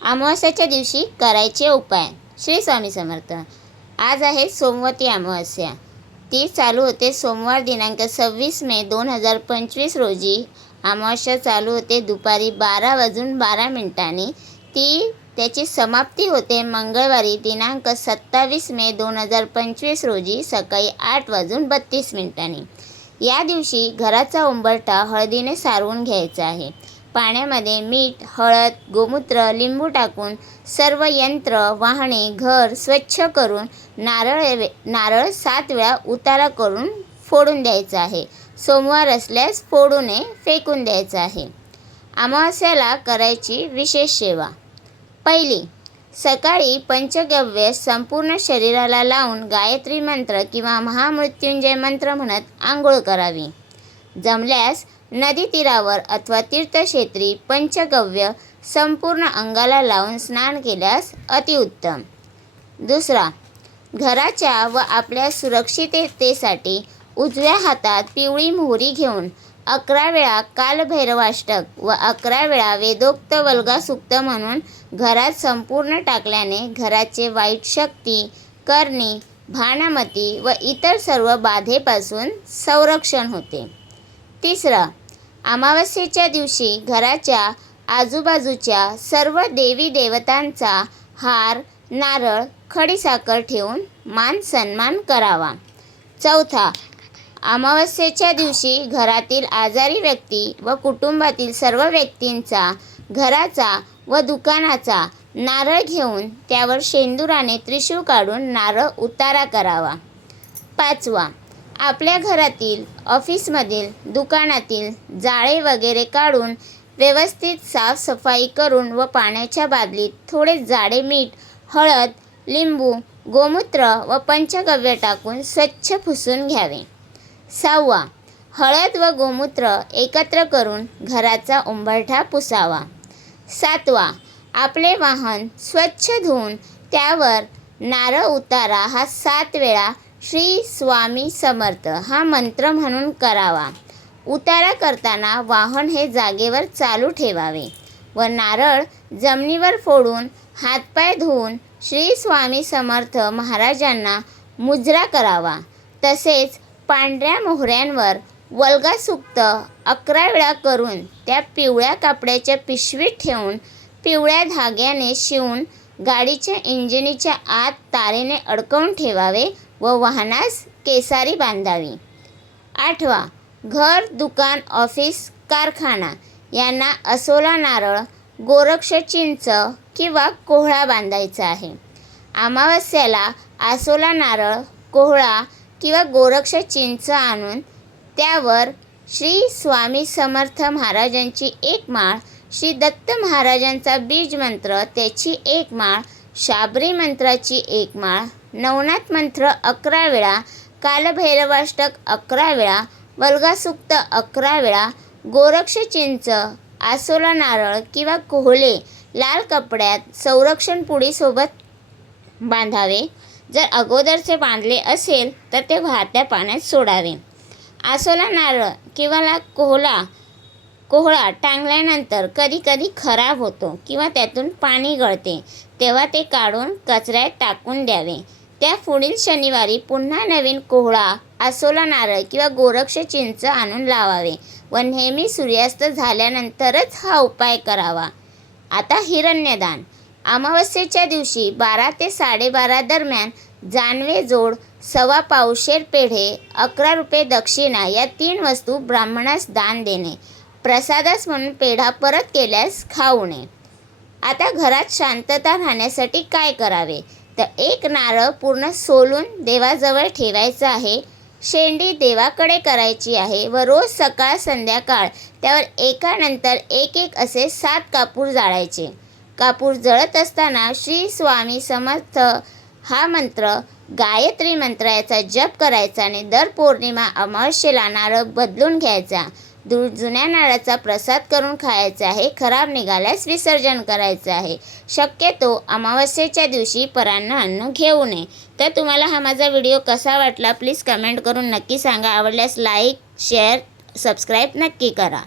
अमावस्याच्या दिवशी करायचे उपाय. श्री स्वामी समर्थ. आज आहे सोमवती अमावस्या. ती चालू होते सोमवार दिनांक 26 मे 2025 रोजी. अमावस्या चालू होते दुपारी 12:12 त्याची समाप्ती होते मंगळवारी दिनांक 27 मे 2025 रोजी सकाळी 8:32. या दिवशी घराचा उंबरठा हळदीने सारवून घ्यायचा आहे. पाण्यामध्ये मीठ, हळद, गोमूत्र, लिंबू टाकून सर्व यंत्र, वाहने, घर स्वच्छ करून नारळ 7 वेळा उतारा करून फोडून द्यायचा आहे. सोमवार असल्यास फोडू नये, फेकून द्यायचा आहे. अमावस्याला करायची विशेष सेवा. पहिली, सकाळी पंचगव्य संपूर्ण शरीराला लावून गायत्री मंत्र किंवा महामृत्युंजय मंत्र म्हणत आंघोळ करावी. जमल्यास नदी तीरावर अथवा तीर्थक्षेत्री पंचगव्य संपूर्ण अंगाला लावून स्नान केल्यास अतिउत्तम. दुसरा, घराच्या व आपल्या सुरक्षिततेसाठी उजव्या हातात पिवळी मोहरी घेऊन 11 वेळा कालभैरवाष्टक व 11 वेळा वेदोक्त वल्गासुक्त म्हणून घरात संपूर्ण टाकल्याने घराचे वाईट शक्ती, करणी, भानामती व इतर सर्व बाधेपासून संरक्षण होते. तिसरं, अमावस्येच्या दिवशी घराच्या आजूबाजूच्या सर्व देवी देवतांचा हार, नारळ, खडीसाखर ठेवून मान सन्मान करावा. चौथा, अमावस्येच्या दिवशी घरातील आजारी व्यक्ती व कुटुंबातील सर्व व्यक्तींचा घराचा व दुकानाचा नारळ घेऊन त्यावर शेंदुराने त्रिशूळ काढून नारळ उतारा करावा. पाचवा, आपल्या घरातील, ऑफिसमधील, दुकानातील जाळे वगैरे काढून व्यवस्थित साफसफाई करून व पाण्याच्या बादलीत थोडे जाडे मीठ, हळद, लिंबू, गोमूत्र व पंचगव्य टाकून स्वच्छ पुसून घ्यावे. सहावा, हळद व गोमूत्र एकत्र करून घराचा उंबरठा पुसावा. सातवा, आपले वाहन स्वच्छ धुवून त्यावर नारळ उतारा हा 7 वेळा श्री स्वामी समर्थ हा मंत्र म्हणून करावा. उतारा करताना वाहन हे जागेवर चालू ठेवावे व नारळ जमिनीवर फोडून हातपाय धुवून श्री स्वामी समर्थ महाराजांना मुजरा करावा. तसेच पांढऱ्या मोहऱ्यांवर वल्गासुक्त 11 वेळा करून त्या पिवळ्या कापडाच्या पिशवीत ठेवून पिवळ्या धाग्याने शिवून गाडीच्या इंजिनीच्या आत तारेने अडकवून ठेवावे व वाहनास केसारी बांधावी. आठवा, घर, दुकान, ऑफिस, कारखाना यांना असोला नारळ, गोरक्ष चिंच किंवा कोहळा बांधायचा आहे. अमावस्याला असोला नारळ, कोहळा किंवा गोरक्ष चिंच आणून त्यावर श्री स्वामी समर्थ महाराजांची 1 माळ, श्री दत्त महाराजांचा बीज मंत्र त्याची 1 माळ, शाबरी मंत्राची 1 माळ, नवनाथ मंत्र 11 वेळा, कालभैरवाष्टक 11 वेळा, वल्गासुक्त 11 वेळा, गोरक्ष चिंच, आसोला नारळ किंवा कोहळे लाल कपड्यात संरक्षण पुडीसोबत बांधावे. जर अगोदरचे बांधले असेल तर ते वाहत्या पाण्यात सोडावे. आसोला नारळ किंवा कोहळा टांगल्यानंतर कधीकधी खराब होतो किंवा त्यातून पाणी गळते, तेव्हा ते काढून कचऱ्यात टाकून द्यावे. त्या पुढील शनिवारी पुन्हा नवीन कोहळा, आसोला नारळ किंवा गोरक्ष चिंच आणून लावावे व नेहमी सूर्यास्त झाल्यानंतरच हा उपाय करावा. आता हिरण्यदान. अमावस्येच्या दिवशी 12 ते 12:30 दरम्यान जानवे जोड, 1.25 पावशेर पेढे, 11 रुपये दक्षिणा या 3 वस्तू ब्राह्मणास दान देणे. प्रसादास म्हणून पेढा परत केल्यास खाऊ नये. आता घरात शांतता राहण्यासाठी काय करावे तर 1 नारळ पूर्ण सोलून देवाजवळ ठेवायचा आहे. शेंडी देवाकडे करायची आहे व रोज सकाळ संध्याकाळ त्यावर एकानंतर एक असे 7 कापूर जाळायचे. कापूर जळत असताना श्री स्वामी समर्थ हा मंत्र, गायत्री मंत्र याचा जप करायचा आणि दर पौर्णिमा अमावस्येला नारळ बदलून घ्यायचा. जुन्या नारळाचा प्रसाद करून खायचा आहे. खराब निघाल्यास विसर्जन करायचं आहे. शक्यतो अमावस्येच्या दिवशी परान्न अन्न घेऊ नये. तर तुम्हाला हा माझा व्हिडिओ कसा वाटला प्लीज कमेंट करून नक्की सांगा. आवडल्यास लाईक, शेअर, सबस्क्राईब नक्की करा.